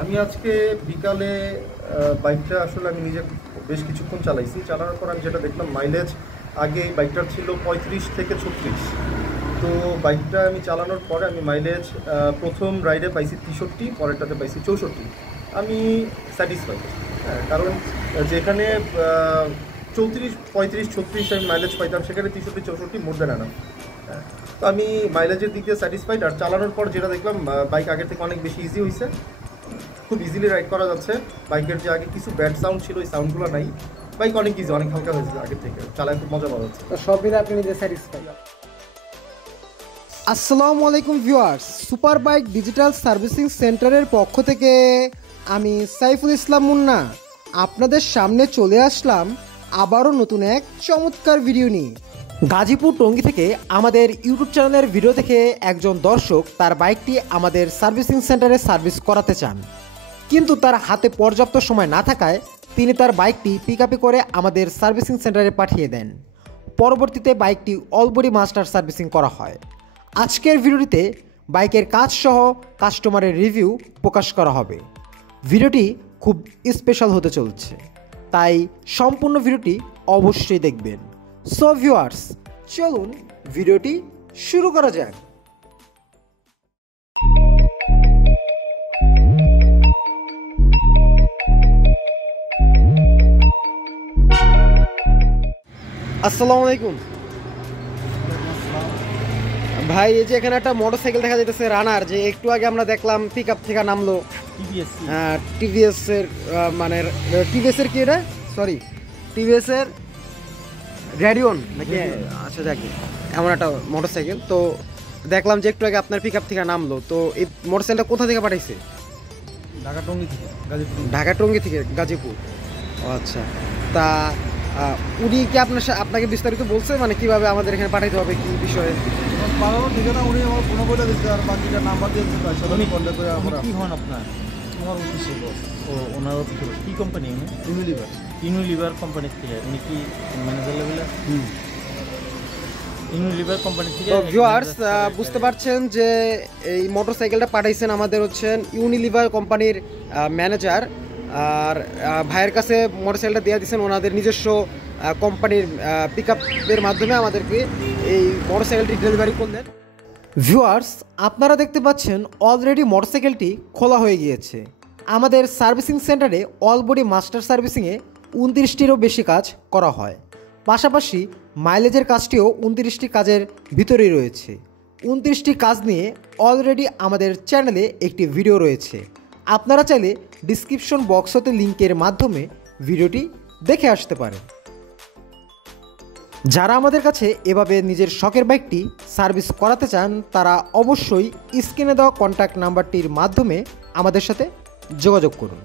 আমি আজকে বিকালে বাইকটা আসলে আমি নিজে বেশ কিছুক্ষণ চালাইছি। চালানোর পর আমি যেটা দেখলাম, মাইলেজ আগে বাইকটার ছিল 35 থেকে 36। তো বাইকটা আমি চালানোর পরে আমি মাইলেজ প্রথম রাইডে পাইছি 63, পরেরটাতে পাইছি 64। আমি স্যাটিসফাইড, কারণ যেখানে 34, 35, 36 আমি মাইলেজ পাইতাম, সেখানে 63, 64 মোর দেন আনাম। তো আমি মাইলেজের দিক দিয়ে স্যাটিসফাইড। আর চালানোর পর যেটা দেখলাম, বাইক আগের থেকে অনেক বেশি ইজি হয়েছে, খুব ইজিলি রাইড করা যাচ্ছে। বাইকের যে আগে কিছু ব্যাড সাউন্ড ছিল, ওই সাউন্ডগুলো নাই। বাইক অনেক ইজি, অনেক হালকা হয়েছে আগের থেকে, চালায় খুব মজা পাওয়া যাচ্ছে। তো সব মিলে আপনি নিজে স্যাটিসফাইড। আসসালামু আলাইকুম viewers, super bike digital servicing সেন্টারের পক্ষ থেকে আমি সাইফুল ইসলাম মুন্না আপনাদের সামনে চলে আসলাম আবারও নতুন এক চমৎকার ভিডিও নিয়ে। গাজীপুর টঙ্গী থেকে আমাদের ইউটিউব চ্যানেলের ভিডিও থেকে একজন দর্শক তার বাইকটি আমাদের সার্ভিসিং সেন্টারে সার্ভিস করাতে চান, কিন্তু তার হাতে পর্যাপ্ত সময় না থাকায় তিনি তার বাইকটি পিক আপে করে আমাদের সার্ভিসিং সেন্টারে পাঠিয়ে দেন। পরবর্তীতে বাইকটি অলবডি মাস্টার সার্ভিসিং করা হয়। আজকের ভিডিওটিতে বাইকের কাজ সহ কাস্টমারের রিভিউ প্রকাশ করা হবে। ভিডিওটি খুব স্পেশাল হতে চলছে, তাই সম্পূর্ণ ভিডিওটি অবশ্যই দেখবেন। সো ভিউয়ার্স, চলুন ভিডিওটি শুরু করা যাক। আসসালামু আলাইকুম ভাই, এই যে এখানে একটা মোটরসাইকেল দেখা যাইতেছে রানার, যে একটু আগে আমরা দেখলাম পিক আপ থেকে নামলো। টিভিএস এর মানে টিভিএস এর কি এটা, সরি টিভিএস এর রেডিয়ন নাকি? আচ্ছা যাক, এমন একটা মোটরসাইকেল। তো দেখলাম যে একটু আগে আপনার পিক আপ থেকে নামলো। তো এই মোটরসাইকেলটা কোথা থেকে পাঠাইছে? ঢাকা টঙ্গী থেকে গাজীপুর। ঢাকা টঙ্গী থেকে গাজীপুর। ও আচ্ছা, তা উনি কি আপনাকে বিস্তারিত বলছে, মানে কিভাবে আমাদের এখানে পাঠাইতে হবে, কি বিষয়ে? পাঠানোর ঠিকানা উনি আমার ফোন করে দিচ্ছে, আর বাকিটা নাম্বার দিয়েছে, তার সাথে আমি কন্ট্যাক্ট করে। আমরা কি হন আপনার? আমার অফিসে বস। ও, ওনার অফিসে কি কোম্পানি? উনি ইউনিলিভার। ইউনিলিভার কোম্পানি থেকে। উনি কি ম্যানেজার লেভেলে? ইউনিলিভার কোম্পানি থেকে। তো ভিউয়ার্স, বুঝতে পারছেন যে এই মোটরসাইকেলটা পাঠাইছেন আমাদের হচ্ছেন ইউনিলিভার কোম্পানির ম্যানেজার। আর ভাইয়ের কাছে মোটরসাইকেলটা দিয়ে দিয়েছেন ওনাদের নিজস্ব কোম্পানির পিক আপের মাধ্যমে আমাদেরকে এই মোটরসাইকেলটি ডেলিভারি করলেন। ভিউয়ার্স, আপনারা দেখতে পাচ্ছেন অলরেডি মোটরসাইকেলটি খোলা হয়ে গিয়েছে। আমাদের সার্ভিসিং সেন্টারে অলবডি মাস্টার সার্ভিসিংয়ে 29টিরও বেশি কাজ করা হয়। পাশাপাশি মাইলেজের কাজটিও 29টি কাজের ভিতরেই রয়েছে। 29টি কাজ নিয়ে অলরেডি আমাদের চ্যানেলে একটি ভিডিও রয়েছে, আপনারা চাইলে ডিসক্রিপশন বক্স হতে লিঙ্কের মাধ্যমে ভিডিওটি দেখে আসতে পারেন। যারা আমাদের কাছে এভাবে নিজের শখের বাইকটি সার্ভিস করাতে চান, তারা অবশ্যই স্ক্রিনে দেওয়া কন্ট্যাক্ট নাম্বারটির মাধ্যমে আমাদের সাথে যোগাযোগ করুন।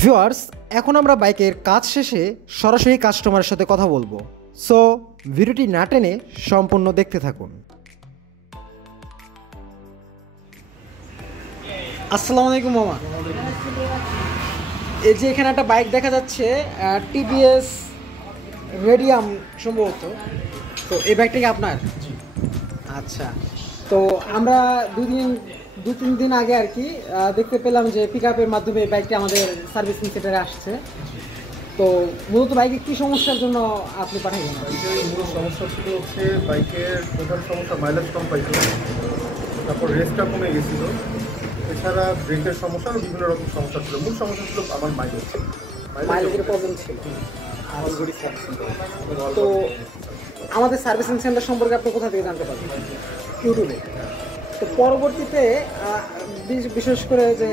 ভিউয়ার্স, এখন আমরা বাইকের কাজ শেষে সরাসরি কাস্টমারের সাথে কথা বলবো। সো ভিডিওটি না টেনে সম্পূর্ণ দেখতে থাকুন। আসসালামু আলাইকুম মামা। এই যে এখানে একটা বাইক দেখা যাচ্ছে, টিভিএস রেডিয়াম সম্ভবত। তো এই বাইকটা কি আপনার? আচ্ছা, তো আমরা দু তিন দিন আগে আর কি দেখতে পেলাম যে পিক আপের মাধ্যমে বাইকটি আমাদের সার্ভিসিং সেন্টারে আসছে। তো মূলত বাইকে কী সমস্যার জন্য আপনি পাঠাইলেন? বাইকের মূল সমস্যা ছিল হচ্ছে, বাইকের প্রধান সমস্যা মাইলেজ কম পাইছিল, তারপর রেসটা কমে গেছিলো, এছাড়া ব্রেকের সমস্যা আর বিভিন্ন রকম সমস্যা ছিল। মূল সমস্যা ছিল আমার মাইলেজের প্রবলেম ছিল। তো আমাদের সার্ভিসিং সেন্টার সম্পর্কে আপনি কোথা থেকে জানতে পারবেন? ইউটিউবে। তো পরবর্তীতে বিশেষ করে যে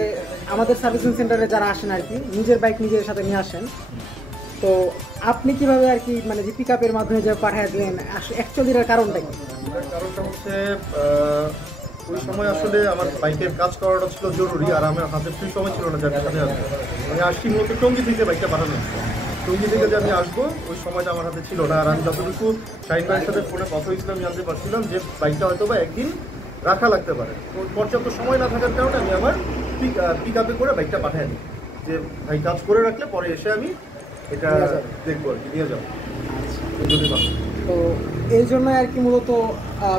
আমাদের সার্ভিসিং সেন্টারে যারা আসেন আর কি, নিজের বাইক নিজের সাথে নিয়ে আসেন, তো আপনি কিভাবে আর কি মানে যে পিক আপের মাধ্যমে যে পাঠিয়ে দিলেন, অ্যাকচুয়ালি এর কারণটা কি? কারণটা হচ্ছে ওই সময় আসলে আমার বাইকের কাজ করাটা ছিল জরুরি, আর আমার হাতে ফ্রি সময় ছিল না যে আমি সাথে আসবো। আমি আসছি মূলত টঙ্গী থেকে বাইকটা পাঠানো, টঙ্গী থেকে যে আমি আসবো ওই সময়টা আমার হাতে ছিল না। আর আমি যতটুকু শাহিন ভাইয়ের সাথে ফোনে কথা হয়েছিলাম জানতে পারছিলাম যে বাইকটা হয়তো বা একদিন রাখা লাগতে পারে। তো পর্যাপ্ত সময় না থাকার কারণে আমি আমার পিক আপে করে বাইকটা পাঠিয়ে দিই যে ভাই কাজ করে রাখলে পরে এসে আমি এটা দেখবো আর কি, নিয়ে যাবো যদি ভালো। তো এই জন্য আর কি মূলত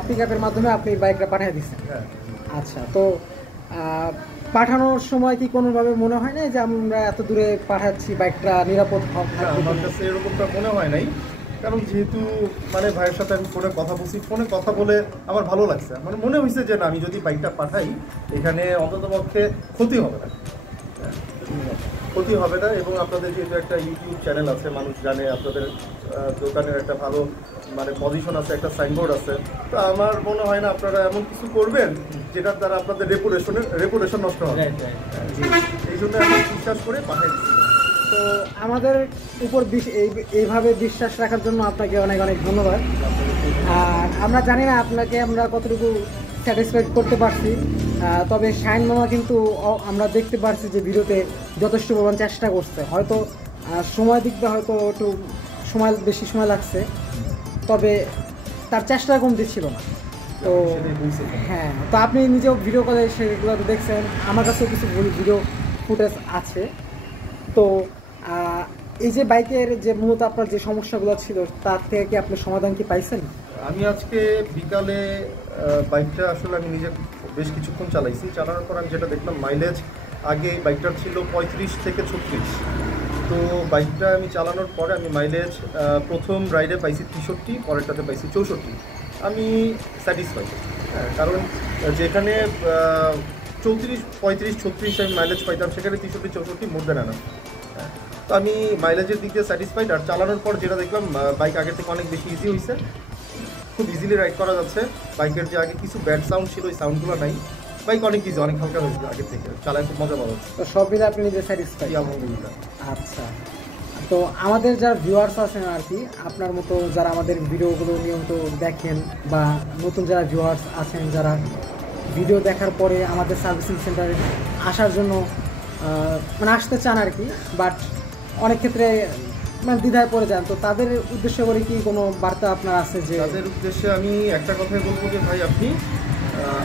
পিক আপের মাধ্যমে আপনি বাইকটা পাঠিয়ে দিচ্ছেন। হ্যাঁ। আচ্ছা, তো পাঠানোর সময় কি কোনোভাবে মনে হয় না যে আমরা এত দূরে পাঠাচ্ছি, বাইকটা নিরাপদ না, আমার কাছে এরকমটা মনে হয় নাই, কারণ যেহেতু মানে ভাইয়ের সাথে আমি ফোনে কথা বলছি, ফোনে কথা বলে আমার ভালো লাগছে, মানে মনে হয়েছে যে না আমি যদি বাইকটা পাঠাই এখানে অন্ততপক্ষে ক্ষতি হবে না, ক্ষতি হবে না। এবং আপনাদের যেহেতু একটা ইউটিউব চ্যানেল আছে, মানুষ জানে আপনাদের দোকানের একটা ভালো মানে পজিশন আছে, একটা সাইনবোর্ড আছে, তো আমার মনে হয় না আপনারা এমন কিছু করবেন যেটার দ্বারা আপনাদের রেপুটেশন নষ্ট হবে। এই জন্য আমি বিশ্বাস করে পাঠাই দিচ্ছি। তো আমাদের উপর এইভাবে বিশ্বাস রাখার জন্য আপনাকে অনেক অনেক ধন্যবাদ। আর আমরা জানি না আপনাকে আমরা কতটুকু স্যাটিসফাইড করতে পারছি, তবে শাহিন মামা কিন্তু আমরা দেখতে পারছি যে ভিডিওতে যথেষ্ট পরিমাণ চেষ্টা করছে। হয়তো সময় দিক দিয়ে হয়তো একটু বেশি সময় লাগছে, তবে তার চেষ্টা কমতে ছিল না। তো হ্যাঁ, তো আপনি নিজেও ভিডিও কলে সেগুলো দেখছেন, আমার কাছেও কিছু ভিডিও ফুটেজ আছে। তো এই যে বাইকের যে মূলত আপনার যে সমস্যাগুলো ছিল তার থেকে কি আপনি সমাধান কি পাইছেন? আমি আজকে বিকালে বাইকটা আসলে আমি নিজে বেশ কিছুক্ষণ চালাইছি, চালানোর পর আমি যেটা দেখলাম মাইলেজ আগে বাইকটার ছিল 35 থেকে 36। তো বাইকটা আমি চালানোর পরে আমি মাইলেজ প্রথম রাইডে পাইছি 63, পরেরটাতে পাইছি 64। আমি স্যাটিসফাইড, কারণ যেখানে 34, 35, 36 আমি মাইলেজ পাইতাম সেখানে 63, 64 মোর দেন আনা। তো আমি মাইলেজের দিক দিয়ে স্যাটিসফাইড। আর চালানোর পর যেটা দেখলাম বাইক আগের থেকে অনেক বেশি ইজি হয়েছে, খুব ইজিলি রাইড করা যাচ্ছে। বাইকের যে আগে কিছু ব্যাড সাউন্ড ছিল ওই সাউন্ডগুলো নাই, বাইক অনেক ইজি, অনেক হালকা হয়েছে আগের থেকে, চালায় খুব মজা পাওয়া যাচ্ছে। তো সব মিলে আপনি নিজে স্যাটিসফাইড? আলহামদুলিল্লাহ। আচ্ছা, তো আমাদের যারা ভিউয়ার্স আছেন আর কি, আপনার মতো যারা আমাদের ভিডিওগুলো নিয়মিত দেখেন বা নতুন যারা ভিউয়ার্স আছেন যারা ভিডিও দেখার পরে আমাদের সার্ভিসিং সেন্টারে আসার জন্য মানে আসতে চান আর কি, বাট অনেক ক্ষেত্রে মানে দ্বিধায় পড়ে যান, তো তাদের উদ্দেশ্য করে কি কোনো বার্তা আপনার আছে? যে তাদের উদ্দেশ্যে আমি একটা কথাই বলবো যে ভাই আপনি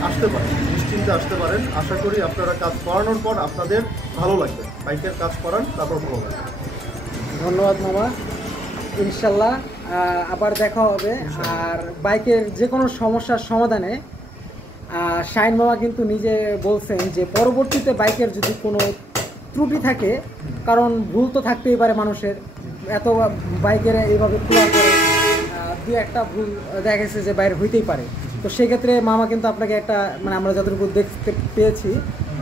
আসতে পারেন, নিশ্চিন্তে আসতে পারেন। আশা করি আপনারা কাজ করানোর পর আপনাদের ভালো লাগবে, বাইকের কাজ করান তারপর ভালো লাগবে। ধন্যবাদ মামা, ইনশাল্লাহ আবার দেখা হবে। আর বাইকের যে কোনো সমস্যার সমাধানে শাহিন মামা কিন্তু নিজে বলছেন যে পরবর্তীতে বাইকের যদি কোনো ত্রুটি থাকে, কারণ ভুল তো থাকতেই পারে মানুষের, এত বাইকের এইভাবে খোলা করে দু একটা ভুল দেখা গেছে যে বাইরে হইতেই পারে। তো সেক্ষেত্রে মামা কিন্তু আপনাকে একটা মানে আমরা যতটুকু দেখতে পেয়েছি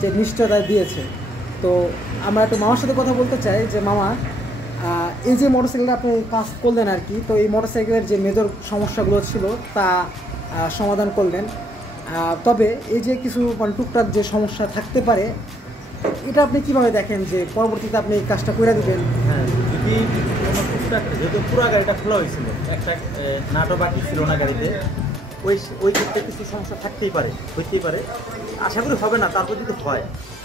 যে নিশ্চয়তা দিয়েছে। তো আমরা একটু মামার সাথে কথা বলতে চাই যে মামা, এই যে মোটরসাইকেলটা আপনি কাজ করলেন আর কি, তো এই মোটরসাইকেলের যে মেজর সমস্যাগুলো ছিল তা সমাধান করলেন, তবে এই যে কিছু মানে টুকটাক যে সমস্যা থাকতে পারে এটা আপনি কীভাবে দেখেন যে পরবর্তীতে আপনি এই কাজটা করে দেবেন? হ্যাঁ, যদি কোনো টুকটাক, যেহেতু পুরো গাড়িটা খোলা হয়েছিল, একটা নাটও বাকি ছিল না গাড়িতে, ওই ক্ষেত্রে কিছু সমস্যা থাকতেই পারে, হইতেই পারে, আশা করি হবে না। তারপর যদি হয়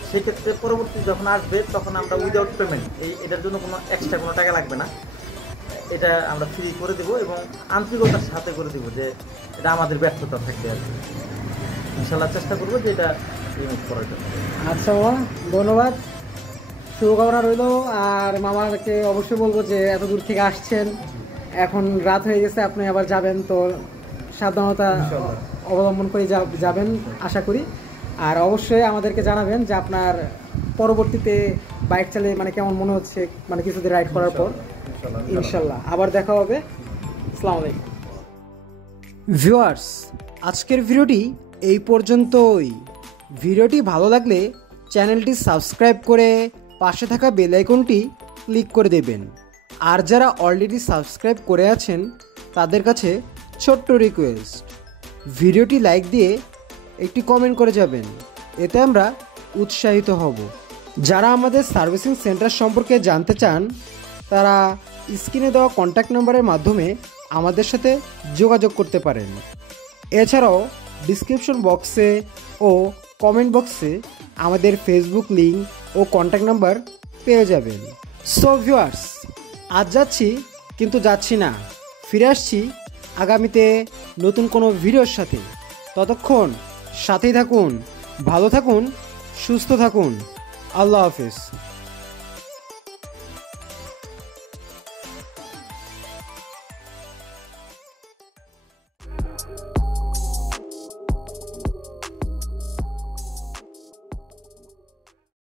সেক্ষেত্রে পরবর্তী যখন আসবে তখন আমরা উইদাউট পেমেন্ট এটার জন্য কোনো এক্সট্রা কোনো টাকা লাগবে না, এটা আমরা ফ্রি করে দেবো এবং আন্তরিকতার সাথে করে দেবো যে এটা আমাদের ব্যর্থতা থাকবে আর কি। ইনশাল্লাহ চেষ্টা করবো যে এটা রিমুভ করার জন্য। আচ্ছা মামা, ধন্যবাদ, শুভকামনা রইল। আর মামাকে অবশ্যই বলবো যে এত দূর থেকে আসছেন, এখন রাত হয়ে গেছে, আপনি আবার যাবেন, তো সাবধানতা অবলম্বন করে যাবেন আশা করি। আর অবশ্যই আমাদেরকে জানাবেন যে আপনার পরবর্তীতে বাইক চালিয়ে মানে কেমন মনে হচ্ছে, মানে কিছুদিন রাইড করার পর। ইনশাল্লাহ আবার দেখা হবে। আসসালামু আলাইকুম ভিউয়ার্স, আজকের ভিডিওটি এই পর্যন্তই। ভিডিওটি ভালো লাগলে চ্যানেলটি সাবস্ক্রাইব করে পাশে থাকা বেল আইকনটি ক্লিক করে দেবেন। আর যারা অলরেডি সাবস্ক্রাইব করে আছেন তাদের কাছে ছোট্ট রিকোয়েস্ট, ভিডিওটি লাইক দিয়ে একটি কমেন্ট করে যাবেন, এতে আমরা উৎসাহিত হব। যারা আমাদের সার্ভিসিং সেন্টার সম্পর্কে জানতে চান তারা স্ক্রিনে দেওয়া কন্ট্যাক্ট নাম্বারের মাধ্যমে আমাদের সাথে যোগাযোগ করতে পারেন। এছাড়াও ডিসক্রিপশন বক্সে ও কমেন্ট বক্সে আমাদের ফেসবুক লিঙ্ক ও কন্ট্যাক্ট নাম্বার পেয়ে যাবেন। সো ভিউয়ার্স, আজ যাচ্ছি কিন্তু যাচ্ছি না, ফিরে আসছি আগামীতে নতুন কোনো ভিডিওর সাথে। ততক্ষণ সাথেই থাকুন, ভালো থাকুন, সুস্থ থাকুন। আল্লাহ হাফেজ।